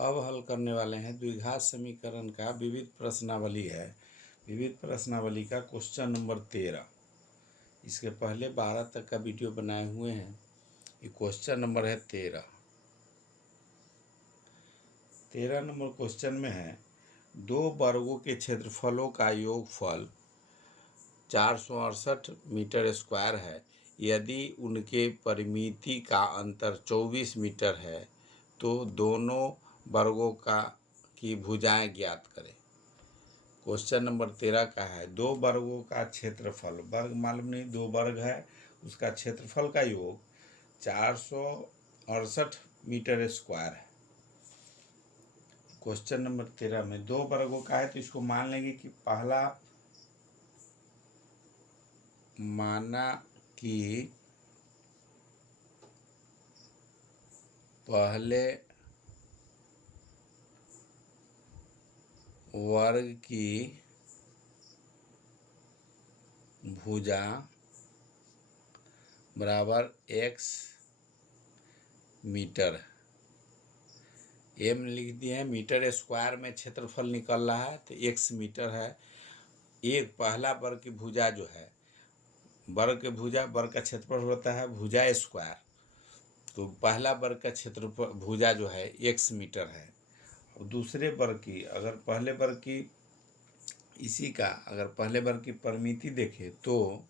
अब हल करने वाले हैं द्विघात समीकरण का विविध प्रश्नावली है। विविध प्रश्नावली का क्वेश्चन नंबर 13। इसके पहले 12 तक का वीडियो बनाए हुए हैं। ये क्वेश्चन नंबर है 13। 13 नंबर क्वेश्चन में है, दो वर्गों के क्षेत्रफलों का योगफल 468 मीटर स्क्वायर है। यदि उनके परिमिति का अंतर 24 मीटर है तो दोनों वर्गों की भुजाएं ज्ञात करें। क्वेश्चन नंबर 13 का है, दो वर्गों का क्षेत्रफल, वर्ग मालूम नहीं, दो वर्ग है, उसका क्षेत्रफल का योग 468 मीटर स्क्वायर है। क्वेश्चन नंबर 13 में दो वर्गों का है तो इसको मान लेंगे कि पहला माना कि पहले वर्ग की भुजा बराबर x मीटर, एम लिख दिए हैं, मीटर स्क्वायर में क्षेत्रफल निकल रहा है तो x मीटर है। एक पहला वर्ग की भुजा जो है, वर्ग की भुजा, वर्ग का क्षेत्रफल होता है भुजा स्क्वायर, तो पहला वर्ग का क्षेत्रफल भुजा जो है x मीटर है। और दूसरे वर्ग की, अगर पहले वर्ग की इसी का अगर पहले वर्ग की परिमिति देखें तो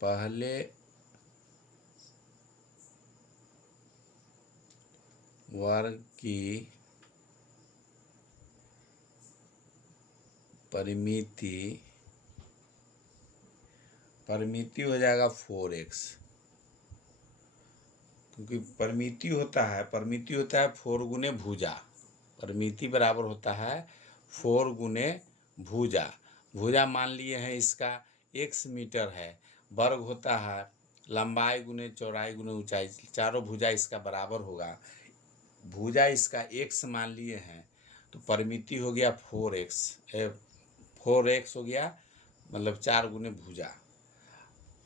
पहले वर्ग की परिमिति हो जाएगा 4x, क्योंकि परिमिति होता है 4 गुने भुजा, परिमिति बराबर होता है 4 गुने भुजा। भुजा मान लिए हैं इसका x मीटर है, वर्ग होता है लंबाई गुने चौड़ाई गुने ऊंचाई, चारों भुजा इसका बराबर होगा। भुजा इसका x मान लिए हैं तो परिमिति हो गया 4x हो गया, मतलब 4 गुने भुजा।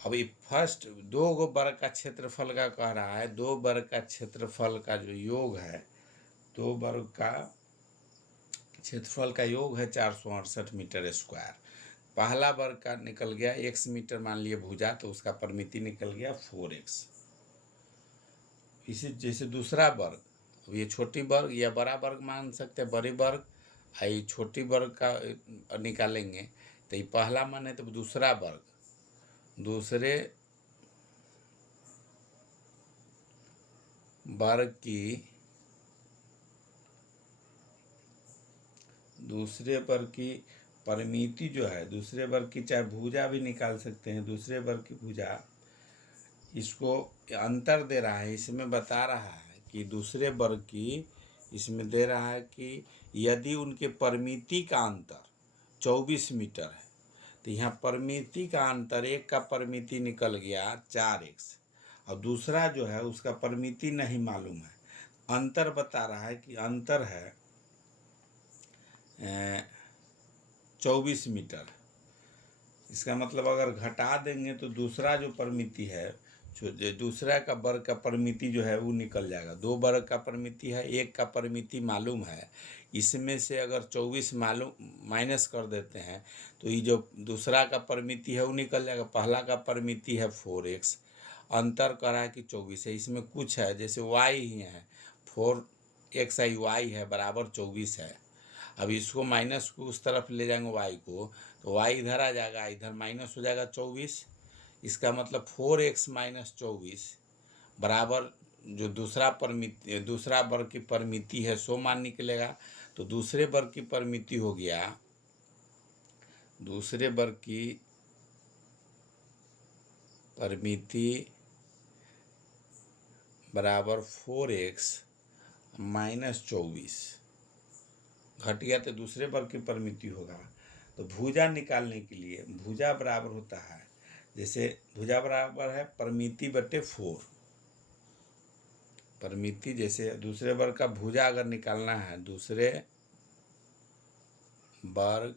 अब ये फर्स्ट दो गो वर्ग का क्षेत्रफल का कह रहा है, दो वर्ग का क्षेत्रफल का जो योग है, दो वर्ग का क्षेत्रफल का योग है 468 मीटर स्क्वायर। पहला वर्ग का निकल गया x मीटर मान लिए भुजा, तो उसका परिमिति निकल गया 4x। इसी जैसे दूसरा वर्ग, अब ये छोटी वर्ग या बड़ा वर्ग मान सकते हैं, बड़ी वर्ग ये छोटी वर्ग का निकालेंगे तो ये पहला माने तो दूसरा वर्ग, दूसरे वर्ग की परिमिति जो है, दूसरे वर्ग की चाहे भुजा भी निकाल सकते हैं, दूसरे वर्ग की भुजा, इसको अंतर दे रहा है, इसमें बता रहा है कि दूसरे वर्ग की, इसमें दे रहा है कि यदि उनके परिमिति का अंतर 24 मीटर है तो यहाँ परिमिति का अंतर, एक का परिमिति निकल गया 4x और दूसरा जो है उसका परिमिति नहीं मालूम है, अंतर बता रहा है कि अंतर है 24 मीटर। इसका मतलब अगर घटा देंगे तो दूसरा जो परिमिति है, जो दूसरा का वर्ग का परिमिति जो है वो निकल जाएगा। दो वर्ग का परिमिति है, एक का परिमिति मालूम है, इसमें से अगर 24 मालूम माइनस कर देते हैं तो ये जो दूसरा का परिमिति है वो निकल जाएगा। पहला का परिमिति है 4x, अंतर करा है कि 24 है, इसमें कुछ है जैसे y ही है, 4x y है बराबर 24 है। अब इसको माइनस को उस तरफ ले जाएंगे y को, तो y इधर आ जाएगा, इधर माइनस हो जाएगा 24। इसका मतलब 4x माइनस 24 बराबर जो दूसरा वर्ग की परिमिति है 100 मान निकलेगा। तो दूसरे वर्ग की परिमिति हो गया, दूसरे वर्ग की परिमिति बराबर 4x माइनस 24, घट गया तो दूसरे वर्ग की परिमिति होगा। तो भुजा निकालने के लिए भुजा बराबर होता है, जैसे भुजा बराबर है परिमिति बटे 4, परिमिति जैसे दूसरे वर्ग का भुजा अगर निकालना है, दूसरे वर्ग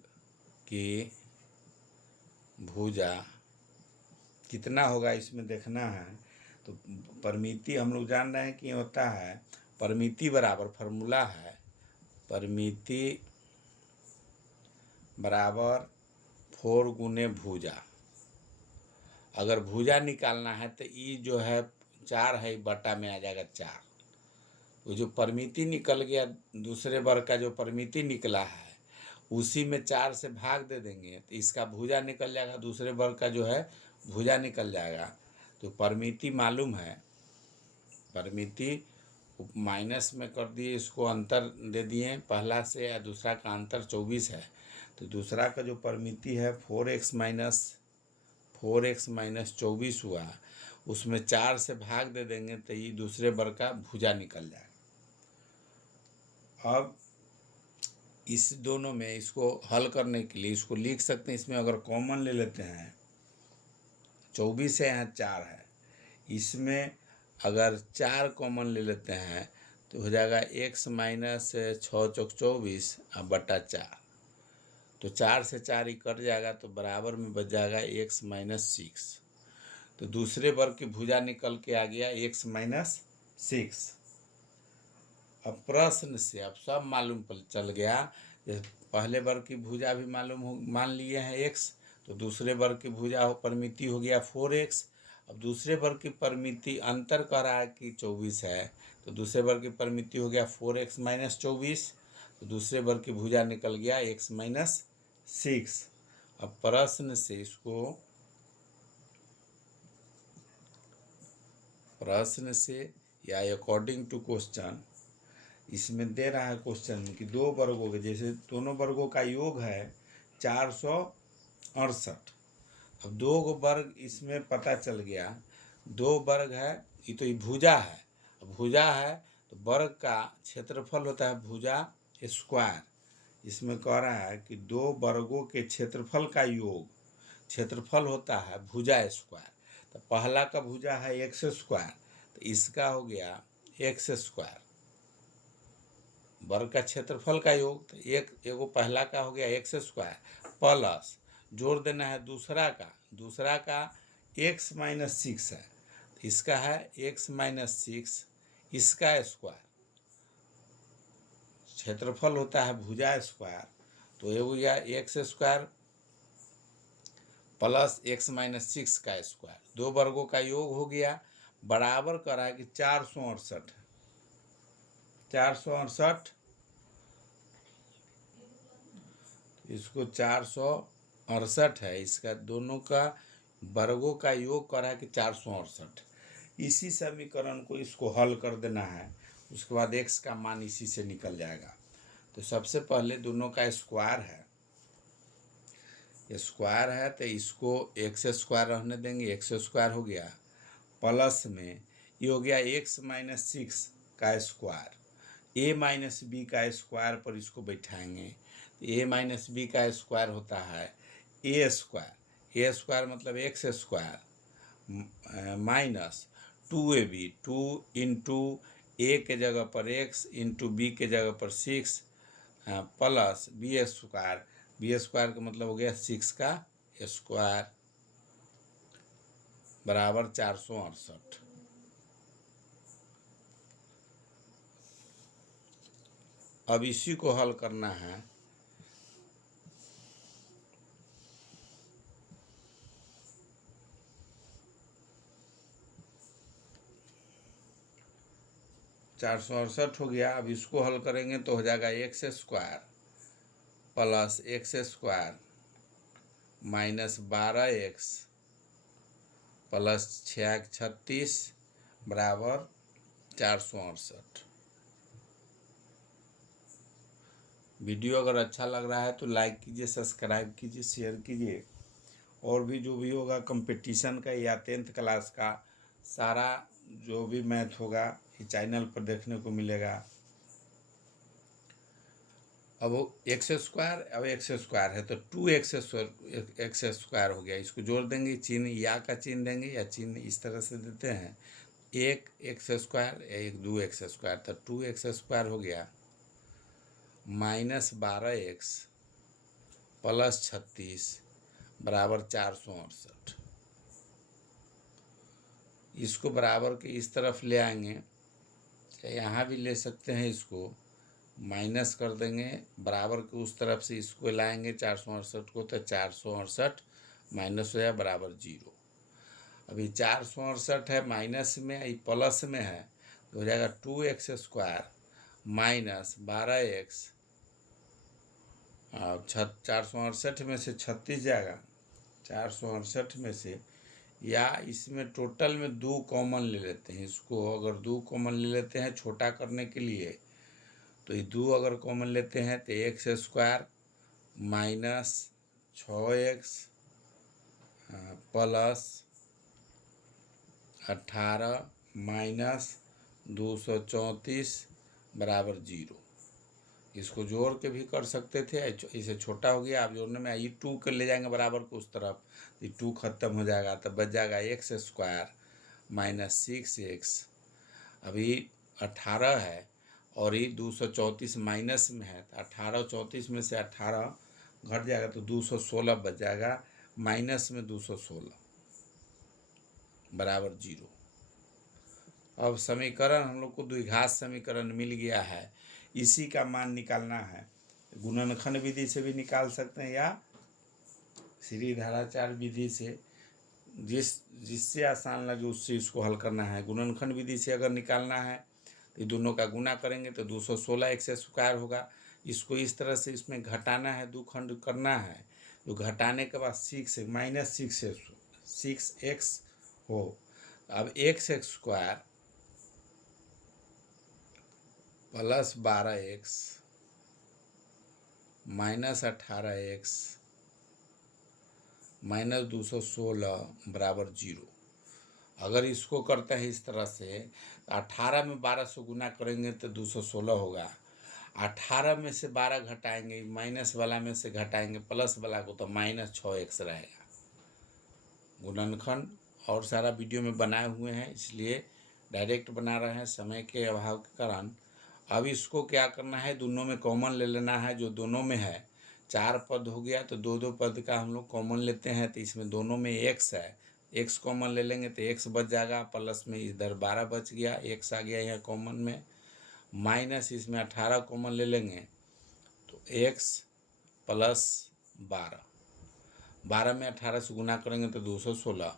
की भुजा कितना होगा इसमें देखना है। तो परिमिति हम लोग जान रहे हैं कि होता है परिमिति बराबर फॉर्मूला है, परिमिति बराबर 4 गुने भुजा। अगर भुजा निकालना है तो ई जो है 4 है, बटा में आ जाएगा 4। वो जो परिमिति निकल गया, दूसरे वर्ग का जो परिमिति निकला है उसी में 4 से भाग दे देंगे तो इसका भुजा निकल जाएगा, दूसरे वर्ग का जो है भुजा निकल जाएगा। तो परिमिति मालूम है, परिमिति माइनस में कर दिए, इसको अंतर दे दिए, पहला से या दूसरा का अंतर 24 है, तो दूसरा का जो परिमिति है 4x माइनस 24 हुआ, उसमें 4 से भाग दे देंगे तो ये दूसरे वर्ग का भुजा निकल जाएगा। अब इस दोनों में इसको हल करने के लिए इसको लिख सकते हैं, इसमें अगर कॉमन ले लेते हैं 24 है, यहाँ 4 है, इसमें अगर 4 कॉमन ले लेते हैं तो हो जाएगा x माइनस 6 चौक 24 और बटा 4। तो 4 से 4 ही कट जाएगा तो बराबर में बच जाएगा x माइनस 6। तो दूसरे वर्ग की भुजा निकल के आ गया x माइनस 6। अब प्रश्न से अब सब मालूम चल गया, पहले वर्ग की भुजा भी मालूम हो, मान लिए हैं x, तो दूसरे वर्ग की भुजा परिमिति हो गया 4x। अब दूसरे वर्ग की परिमिति अंतर कर रहा है कि 24 है, तो दूसरे वर्ग की परिमिति हो गया 4x माइनस 24, तो दूसरे वर्ग की भुजा निकल गया x माइनस 6। अब प्रश्न से इसको, प्रश्न से या अकॉर्डिंग टू क्वेश्चन, इसमें दे रहा है क्वेश्चन में कि दो वर्गों के, जैसे दोनों वर्गों का योग है 468। अब दो वर्ग इसमें पता चल गया, दो वर्ग है, ये तो ये भुजा है, भुजा है तो वर्ग का क्षेत्रफल होता है भुजा स्क्वायर। इसमें कह रहा है कि दो वर्गों के क्षेत्रफल का योग, क्षेत्रफल होता है भुजा स्क्वायर। तो पहला का भुजा है एक्स स्क्वायर, तो इसका हो गया एक्स स्क्वायर, वर्ग का क्षेत्रफल का योग। तो एगो पहला का हो गया एक्स स्क्वायर प्लस जोड़ देना है दूसरा का x माइनस 6 है, तो इसका है x माइनस 6, इसका स्क्वायर, क्षेत्रफल होता है भुजा स्क्वायर। तो ये हो गया x square plus x minus 6 का स्क्वायर, दो वर्गों का योग हो गया, बराबर करा है कि 468, 468, इसको 468 है, इसका दोनों का वर्गों का योग करा है कि 468। इसी समीकरण को इसको हल कर देना है, उसके बाद x का मान इसी से निकल जाएगा। तो सबसे पहले दोनों का स्क्वायर है, स्क्वायर है तो इसको एक्स स्क्वायर रहने देंगे, एक्स स्क्वायर हो गया, प्लस में ये हो गया x माइनस 6 का स्क्वायर, a माइनस बी का स्क्वायर पर इसको बैठाएंगे, a माइनस बी का स्क्वायर होता है a स्क्वायर मतलब X square minus 2ab, 2 into A के जगह पर x इंटू बी के जगह पर 6 प्लस बी स्क्वायर का मतलब हो गया 6 का स्क्वायर बराबर 468। अब इसी को हल करना है, चार सौ अड़सठ हो गया। अब इसको हल करेंगे तो हो जाएगा x square plus x square minus 12x plus 36 बराबर 468। वीडियो अगर अच्छा लग रहा है तो लाइक कीजिए, सब्सक्राइब कीजिए, शेयर कीजिए। और भी जो भी होगा कंपटीशन का या 10th क्लास का सारा जो भी मैथ होगा ये चैनल पर देखने को मिलेगा। अब एक्स स्क्वायर, अब एक्स स्क्वायर है तो 2x स्क्वायर हो गया, इसको जोड़ देंगे, चिन्ह या का चिन्ह देंगे या चिन्ह इस तरह से देते हैं, एक एक्स स्क्वायर एक 2x स्क्वायर, तो 2x स्क्वायर हो गया माइनस 12x प्लस 36 बराबर 468। इसको बराबर के इस तरफ ले आएंगे यहाँ भी ले सकते हैं, इसको माइनस कर देंगे बराबर के उस तरफ से, इसको लाएंगे 468 को, तो 468 माइनस हो जाए बराबर 0। अभी 468 है माइनस में, ये प्लस में है, तो हो जाएगा 2x² माइनस 12x, 468 में से 36 जाएगा, 468 में से, या इसमें टोटल में 2 कॉमन ले लेते हैं। इसको अगर 2 कॉमन ले लेते हैं छोटा करने के लिए, तो ये 2 अगर कॉमन लेते हैं तो x² minus 6x plus 18 minus 234 बराबर 0। इसको जोड़ के भी कर सकते थे, इसे छोटा हो गया, आप जोड़ने में ये 2 के ले जाएंगे बराबर को उस तरफ, ये 2 खत्म हो जाएगा, तब बच जाएगा x² माइनस 6x। अभी 18 है और ये 234 माइनस में है, तो 18 34 में से 18 घट जाएगा तो 216 बच जाएगा, माइनस में 216 बराबर 0। अब समीकरण हम लोग को द्विघात समीकरण मिल गया है, इसी का मान निकालना है। गुणनखंड विधि से भी निकाल सकते हैं या सीढ़ीधाराचार विधि से, जिससे आसान लगे उससे इसको हल करना है। गुणनखंड विधि से अगर निकालना है तो दोनों का गुना करेंगे तो 216 x² होगा। इसको इस तरह से इसमें घटाना है, 2 खंड करना है, तो घटाने के बाद 6 माइनस 6x हो। अब x² plus 12x minus 18x minus 216 बराबर 0। अगर इसको करते हैं इस तरह से, 18 में 12 से गुना करेंगे तो 216 होगा, 18 में से 12 घटाएंगे, माइनस वाला में से घटाएंगे प्लस वाला को, तो माइनस 6x रहेगा। गुणनखंड और सारा वीडियो में बनाए हुए हैं, इसलिए डायरेक्ट बना रहे हैं समय के अभाव के कारण। अब इसको क्या करना है, दोनों में कॉमन ले लेना है, जो दोनों में है 4 पद हो गया तो 2 पद का हम लोग कॉमन लेते हैं, तो इसमें दोनों में x है, x कॉमन ले लेंगे तो x बच जाएगा, प्लस में इधर 12 बच गया, x आ गया यहाँ कॉमन में, माइनस इसमें 18 कॉमन ले लेंगे तो x प्लस 12 में 18 से गुना करेंगे तो 216।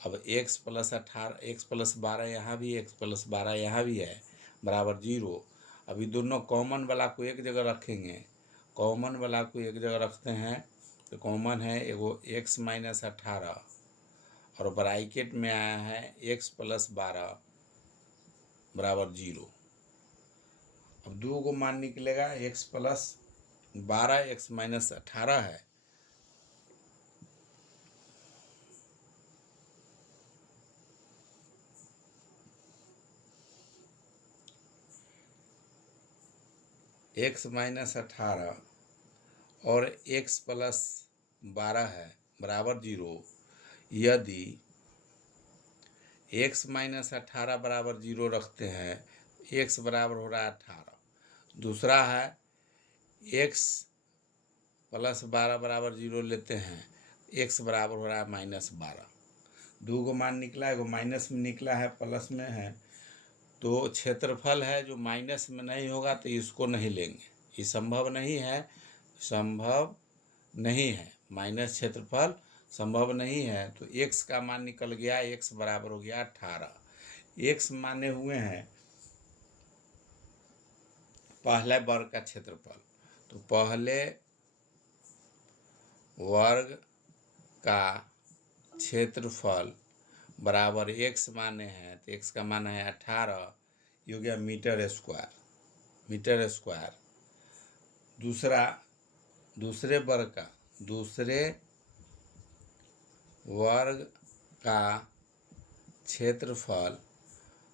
अब x प्लस 18 x प्लस 12 यहाँ भी, x प्लस 12 यहाँ भी है बराबर 0। अभी दोनों कॉमन वाला को एक जगह रखेंगे, कॉमन वाला को एक जगह रखते हैं तो कॉमन है एगो x माइनस 18 और ब्रैकेट में आया है x प्लस 12 बराबर 0। अब 2 को मान निकलेगा, x प्लस 12 x माइनस 18 है, x माइनस 18 और x प्लस 12 है बराबर 0। यदि x माइनस 18 बराबर 0 रखते हैं, x बराबर हो रहा है 18। दूसरा है x प्लस 12 बराबर 0 लेते हैं, x बराबर हो रहा है माइनस 12। 2 को मान निकला है, एगो माइनस में निकला है, प्लस में है, तो क्षेत्रफल है जो माइनस में नहीं होगा तो इसको नहीं लेंगे, ये संभव नहीं है, संभव नहीं है, माइनस क्षेत्रफल संभव नहीं है। तो x का मान निकल गया, x बराबर हो गया 18। x माने हुए हैं पहले वर्ग का क्षेत्रफल, तो पहले वर्ग का क्षेत्रफल बराबर x माने हैं, तो x का मान है 18, ये हो गया मीटर स्क्वायर। दूसरे वर्ग का क्षेत्रफल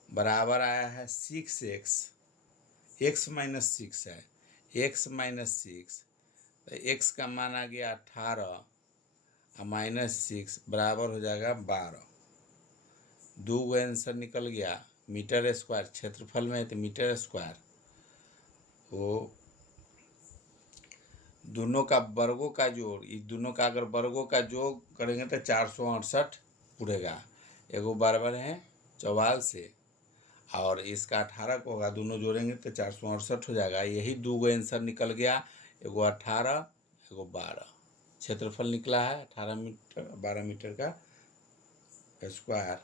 बराबर आया है 6x, x माइनस 6 है, x माइनस 6, तो x का मान आ गया 18 और माइनस 6 बराबर हो जाएगा 12। 2 आंसर निकल गया, मीटर स्क्वायर क्षेत्रफल में है तो मीटर स्क्वायर, वो दोनों का वर्गों का जोड़, इस दोनों का अगर वर्गों का जोड़ करेंगे तो 468 उड़ेगा, एगो बराबर है 44 से। और इसका 18 को होगा, दोनों जोड़ेंगे तो 468 हो जाएगा। यही दो गो आंसर निकल गया, एगो 18 एगो 12। क्षेत्रफल निकला है 18 मीटर 12 मीटर का स्क्वायर।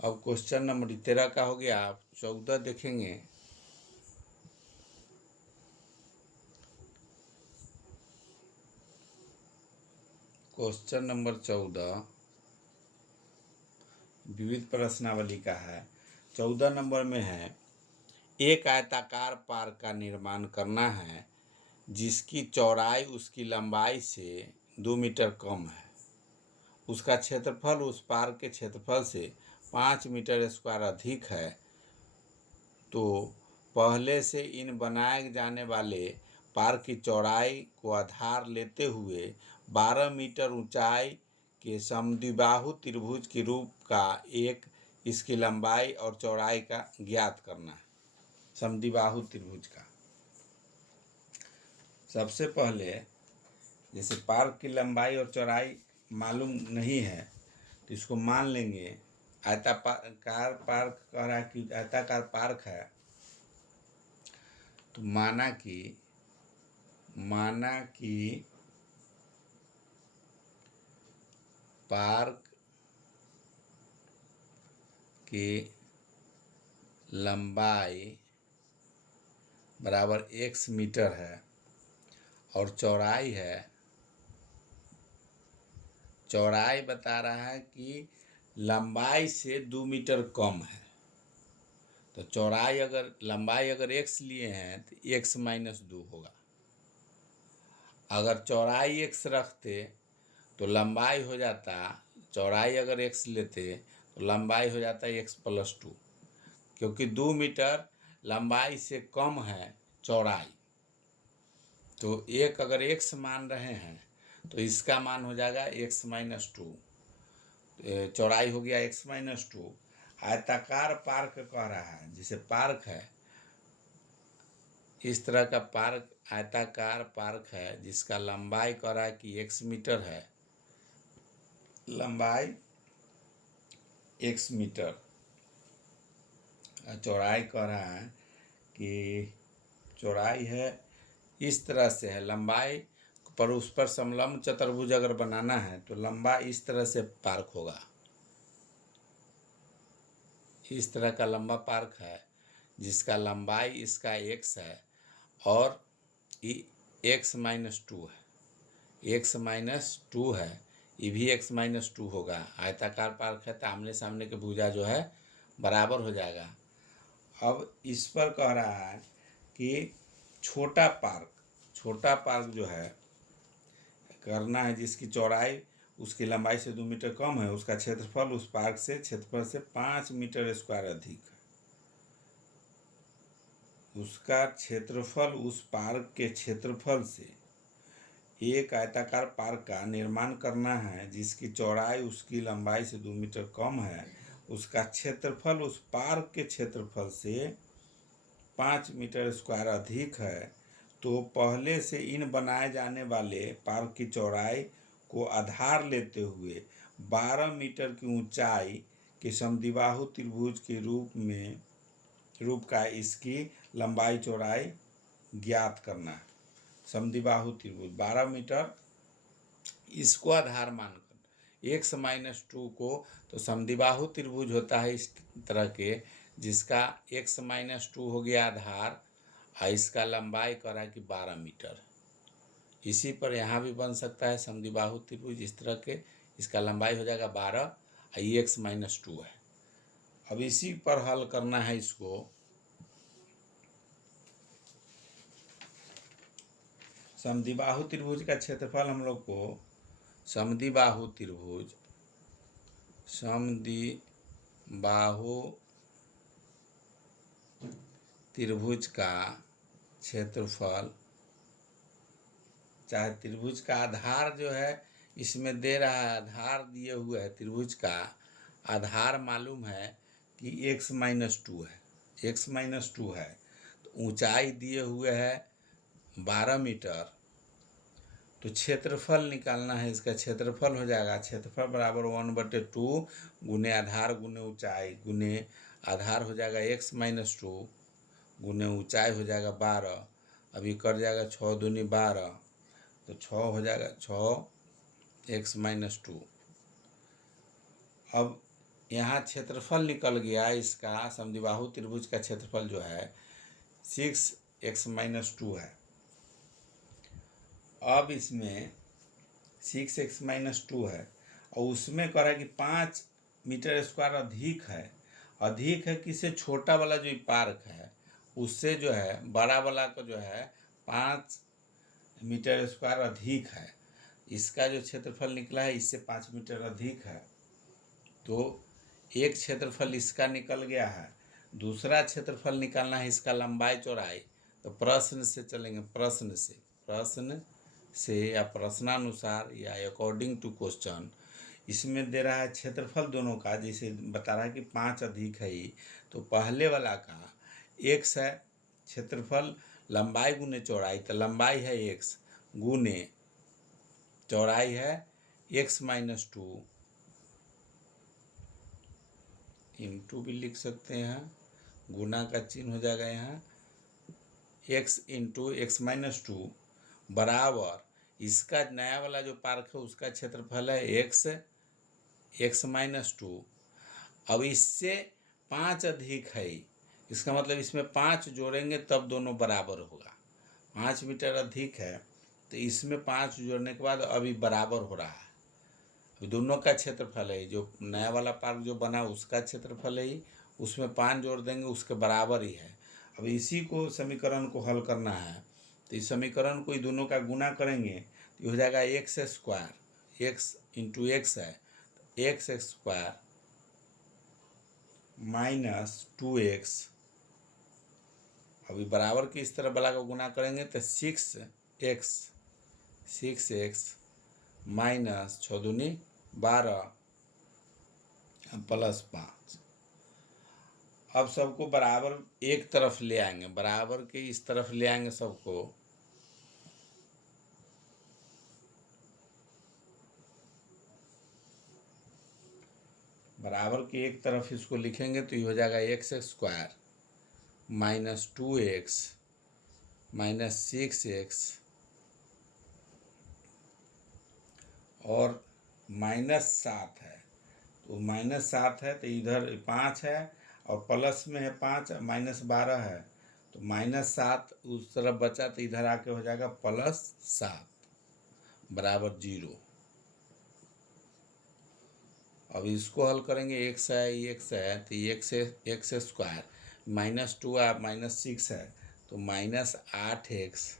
अब क्वेश्चन नंबर 13 का हो गया। आप 14 देखेंगे। क्वेश्चन नंबर 14 विविध प्रश्नावली का है। 14 नंबर में है, एक आयताकार पार्क का निर्माण करना है जिसकी चौड़ाई उसकी लंबाई से 2 मीटर कम है। उसका क्षेत्रफल उस पार्क के क्षेत्रफल से 5 मीटर स्क्वायर अधिक है। तो पहले से इन बनाए जाने वाले पार्क की चौड़ाई को आधार लेते हुए 12 मीटर ऊंचाई के समद्विबाहु त्रिभुज के रूप का एक इसकी लंबाई और चौड़ाई का ज्ञात करना है। समद्विबाहु त्रिभुज का सबसे पहले, जैसे पार्क की लंबाई और चौड़ाई मालूम नहीं है तो इसको मान लेंगे आयताकार पार्क कह रहा है कि आयताकार पार्क है, तो माना कि पार्क की लंबाई बराबर x मीटर है और चौड़ाई बता रहा है कि लंबाई से 2 मीटर कम है। तो लंबाई अगर x लिए हैं तो x - 2 होगा। अगर चौड़ाई x रखते तो लंबाई हो जाता, चौड़ाई अगर x लेते तो लंबाई हो जाता x + 2, क्योंकि 2 मीटर लंबाई से कम है चौड़ाई। तो एक अगर x मान रहे हैं तो इसका मान हो जाएगा x - 2, चौड़ाई हो गया x - 2। आयताकार पार्क कह रहा है, जैसे पार्क है इस तरह का पार्क, आयताकार पार्क है जिसका लंबाई कह रहा है कि x मीटर है, लंबाई x मीटर, चौड़ाई कह रहा है कि चौड़ाई है इस तरह से है, लंबाई पर उस पर समलंब चतुर्भुज अगर बनाना है तो लंबा इस तरह से पार्क होगा। इस तरह का लंबा पार्क है जिसका लंबाई इसका x है और x - 2 है, x - 2 है, ये भी x - 2 होगा। आयताकार पार्क है तो आमने सामने के भुजा जो है बराबर हो जाएगा। अब इस पर कह रहा है कि छोटा पार्क जो है करना है जिसकी चौड़ाई उसकी लंबाई से 2 मीटर कम है, उसका क्षेत्रफल उस पार्क से क्षेत्रफल से 5 मीटर स्क्वायर अधिक है। उसका क्षेत्रफल उस पार्क के क्षेत्रफल से एक आयताकार पार्क का निर्माण करना है जिसकी चौड़ाई उसकी लंबाई से 2 मीटर कम है, उसका क्षेत्रफल उस पार्क के क्षेत्रफल से 5 मीटर स्क्वायर अधिक है। तो पहले से इन बनाए जाने वाले पार्क की चौड़ाई को आधार लेते हुए 12 मीटर की ऊंचाई के समद्विबाहु त्रिभुज के रूप का इसकी लंबाई चौड़ाई ज्ञात करना है। समद्विबाहु त्रिभुज 12 मीटर, इसको आधार मानकर x - 2 को, तो समद्विबाहु त्रिभुज होता है इस तरह के जिसका x - 2 हो गया आधार और इसका लंबाई कह रहा है कि 12 मीटर। इसी पर यहाँ भी बन सकता है समद्विबाहु त्रिभुज इस तरह के, इसका लंबाई हो जाएगा 12 और ये x - 2 है। अब इसी पर हल करना है इसको। समद्विबाहु त्रिभुज का क्षेत्रफल हम लोग को समद्विबाहु त्रिभुज का क्षेत्रफल, चाहे त्रिभुज का आधार जो है इसमें दे रहा है, आधार दिए हुए है, त्रिभुज का आधार मालूम है कि x - 2 है, x - 2 है। तो ऊंचाई दिए हुए है 12 मीटर तो क्षेत्रफल निकालना है, इसका क्षेत्रफल हो जाएगा क्षेत्रफल बराबर 1/2 गुने आधार गुने ऊंचाई गुने आधार हो जाएगा x-2 गुने ऊंचाई हो जाएगा 12। अभी कट जाएगा 6 दूनी 12, तो 6 हो जाएगा 6x-2। अब यहाँ क्षेत्रफल निकल गया इसका, समद्विबाहु त्रिभुज का क्षेत्रफल जो है 6x-2 है। अब इसमें 6x-2 है और उसमें कह रहा है कि 5 मीटर स्क्वायर अधिक है किससे, छोटा वाला जो पार्क है उससे जो है बड़ा वाला का जो है 5 मीटर स्क्वायर अधिक है। इसका जो क्षेत्रफल निकला है इससे 5 मीटर अधिक है, तो एक क्षेत्रफल इसका निकल गया है। दूसरा क्षेत्रफल निकालना है इसका लंबाई चौड़ाई, तो प्रश्न से चलेंगे, प्रश्न से या प्रश्नानुसार या अकॉर्डिंग टू क्वेश्चन। इसमें दे रहा है क्षेत्रफल दोनों का, जैसे बता रहा है कि 5 अधिक है ही, तो पहले वाला का x है क्षेत्रफल, लंबाई गुने चौड़ाई, तो लंबाई है x गुने चौड़ाई है x-2 इंटू भी लिख सकते हैं, गुना का चिन्ह हो जाएगा यहाँ x इंटू x-2 बराबर इसका नया वाला जो पार्क है उसका क्षेत्रफल है x-2। अब इससे 5 अधिक है, इसका मतलब इसमें 5 जोड़ेंगे तब दोनों बराबर होगा। 5 मीटर अधिक है तो इसमें 5 जोड़ने के बाद अभी बराबर हो रहा है। अभी दोनों का क्षेत्रफल है, जो नया वाला पार्क जो बना उसका क्षेत्रफल है ही, उसमें 5 जोड़ देंगे उसके बराबर ही है। अब इसी को समीकरण को हल करना है, तो इस समीकरण को दोनों का गुना करेंगे तो हो जाएगा x² x इंटू एक्स है, तो x² माइनस 2x। अभी बराबर की इस तरह वाला का गुना करेंगे तो 6x माइनस 6 दूनी 12 प्लस 5। अब सबको बराबर एक तरफ ले आएंगे, बराबर के इस तरफ ले आएंगे सबको, बराबर के एक तरफ इसको लिखेंगे तो ये हो जाएगा x² minus 2x minus 6x और -7 है, तो -7 है तो इधर 5 है और प्लस में है 5, -12 है तो -7 उस तरफ बचा तो इधर आके हो जाएगा +7 बराबर 0। अब इसको हल करेंगे, x है तो x² -2 -6 है तो -8x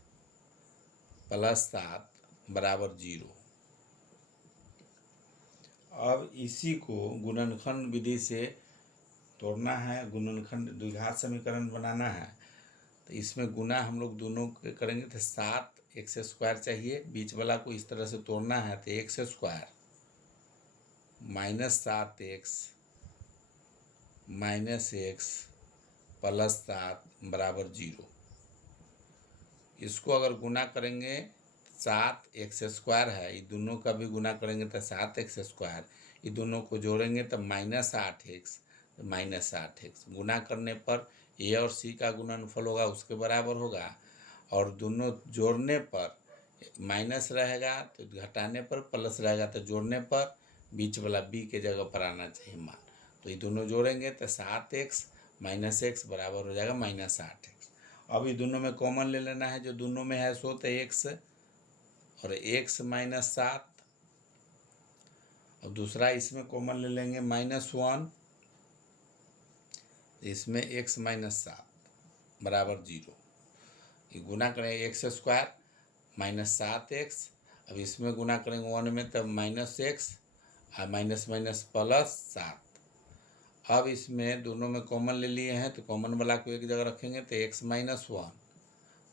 + 7 बराबर 0। अब इसी को गुणनखंड विधि से तोड़ना है, गुणनखंड द्विघात समीकरण बनाना है, तो इसमें गुना हम लोग दोनों करेंगे तो 7x² चाहिए, बीच वाला को इस तरह से तोड़ना है तो x² -7x -x + 7 बराबर 0। इसको अगर गुना करेंगे 7x² है, ये दोनों का भी गुना करेंगे तो 7x², ये दोनों को जोड़ेंगे तो -8x तो -8x गुना करने पर a और c का गुणनफल होगा उसके बराबर होगा, और दोनों जोड़ने पर माइनस रहेगा तो घटाने पर प्लस रहेगा, तो जोड़ने पर बीच वाला b के जगह पर आना चाहिए मान, तो ये दोनों जोड़ेंगे तो 7x -x बराबर हो जाएगा -8x। अब ये दोनों में कॉमन ले लेना है, जो दोनों में है सो तो x और x -7, अब दूसरा इसमें कॉमन ले लेंगे -1, इसमें x -7 बराबर 0। ये गुना करेंगे x² -7x, अब इसमें गुना करेंगे 1 में तब -x और माइनस +7। अब इसमें दोनों में कॉमन ले लिए हैं तो कॉमन वाला को एक जगह रखेंगे तो x -1,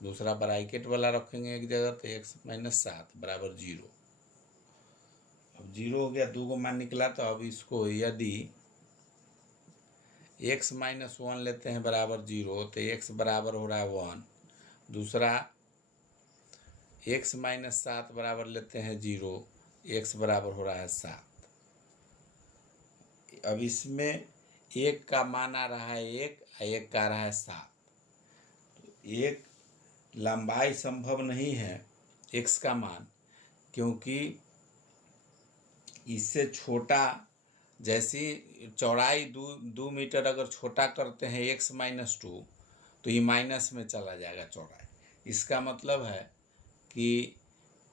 दूसरा ब्रैकेट वाला रखेंगे एक जगह तो x -7 बराबर 0। अब 0 हो गया, 2 को मान निकला, तो अब इसको यदि x -1 लेते हैं बराबर 0 तो x बराबर हो रहा है 1, दूसरा x माइनस 7 बराबर लेते हैं 0, x बराबर हो रहा है 7। अब इसमें एक का मान आ रहा है 1 और एक का आ रहा है 7। तो एक लंबाई संभव नहीं है x का मान, क्योंकि इससे छोटा, जैसी चौड़ाई 2 मीटर अगर छोटा करते हैं x माइनस 2, तो ये माइनस में चला जाएगा चौड़ाई। इसका मतलब है कि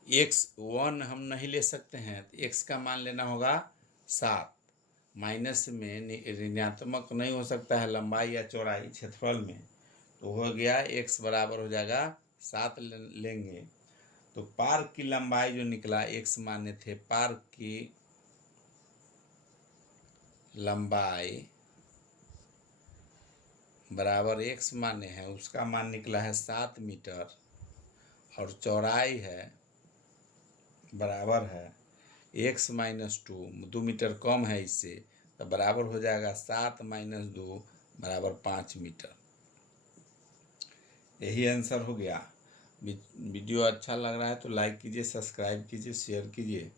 x1 हम नहीं ले सकते हैं, तो x का मान लेना होगा 7। माइनस में ऋणात्मक नहीं हो सकता है लंबाई या चौड़ाई क्षेत्रफल में, तो हो गया x बराबर हो जाएगा 7 लेंगे। तो पार्क की लंबाई जो निकला, x माने थे, पार्क की लंबाई बराबर x माने हैं, उसका मान निकला है 7 मीटर, और चौड़ाई है बराबर है x माइनस 2 मीटर कम है इससे, तो बराबर हो जाएगा 7 माइनस 2 बराबर 5 मीटर। यही आंसर हो गया। वीडियो अच्छा लग रहा है तो लाइक कीजिए, सब्सक्राइब कीजिए, शेयर कीजिए।